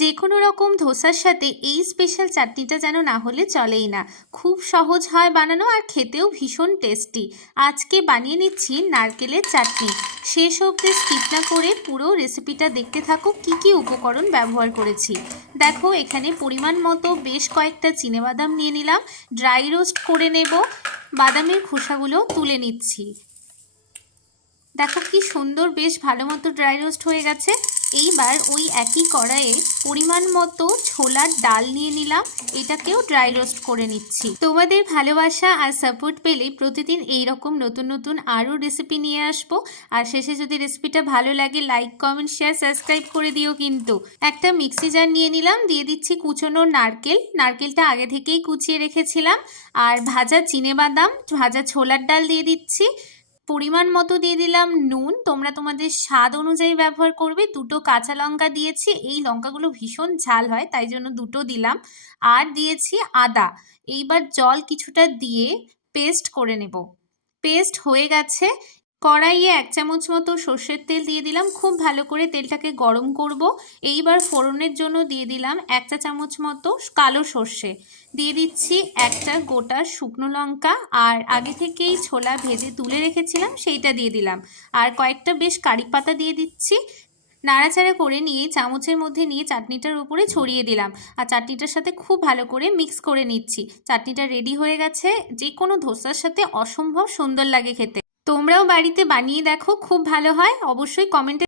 যে কোনো রকম ধোসার সাথে এই স্পেশাল চাটনিটা যেন না হলে চলেই না। খুব সহজ হয় বানানো আর খেতেও ভীষণ টেস্টি। আজকে বানিয়ে নিচ্ছি নারকেলের চাটনি। শেষ অবধি স্কিপ না করে পুরো রেসিপিটা দেখতে থাকো কি কি উপকরণ ব্যবহার করেছি। দেখো এখানে পরিমাণ মতো বেশ কয়েকটা চিনেবাদাম নিয়ে নিলাম, ড্রাই রোস্ট করে নেব। বাদামের খোসাগুলো তুলে নিচ্ছি। দেখো কি সুন্দর বেশ ভালো মতো ড্রাই রোস্ট হয়ে গেছে। এইবার ওই একই কড়াইয়ে পরিমাণ মতো ছোলার ডাল নিয়ে নিলাম, এটাকেও ড্রাই রোস্ট করে নিচ্ছি। তোমাদের ভালোবাসা আর সাপোর্ট পেলে প্রতিদিন এইরকম নতুন নতুন আরও রেসিপি নিয়ে আসবো। আর শেষে যদি রেসিপিটা ভালো লাগে লাইক কমেন্ট শেয়ার সাবস্ক্রাইব করে দিও কিন্তু। একটা মিক্সি জার নিয়ে নিলাম, দিয়ে দিচ্ছি কুচনো নারকেলটা আগে থেকেই কুচিয়ে রেখেছিলাম। আর ভাজা চিনেবাদাম, ভাজা ছোলার ডাল দিয়ে দিচ্ছি। পরিমাণ মতো দিয়ে দিলাম নুন, তোমরা তোমাদের স্বাদ অনুযায়ী ব্যবহার করবে। দুটো কাঁচা লঙ্কা দিয়েছি, এই লঙ্কাগুলো ভীষণ ঝাল হয় তাই জন্য দুটো দিলাম। আর দিয়েছি আদা। এইবার জল কিছুটা দিয়ে পেস্ট করে নেব। পেস্ট হয়ে গেছে। কড়াইয়ে 1 চামচ মতো সর্ষের তেল দিয়ে দিলাম, খুব ভালো করে তেলটাকে গরম করব। এইবার ফোড়নের জন্য দিয়ে দিলাম 1 চা চামচ মতো কালো সর্ষে, দিয়ে দিচ্ছি একটা গোটা শুকনো লঙ্কা, আর আগে থেকেই ছোলা ভেজে তুলে রেখেছিলাম সেইটা দিয়ে দিলাম। আর কয়েকটা বেশ কারি পাতা দিয়ে দিচ্ছি। নাড়াচাড়া করে নিয়ে চামচের মধ্যে নিয়ে চাটনিটার উপরে ছড়িয়ে দিলাম। আর চাটনিটার সাথে খুব ভালো করে মিক্স করে নিচ্ছি। চাটনিটা রেডি হয়ে গেছে। যে কোনো ধোসার সাথে অসম্ভব সুন্দর লাগে খেতে। তোমরাও বাড়িতে বানিয়ে দেখো, খুব ভালো হয়। অবশ্যই কমেন্টে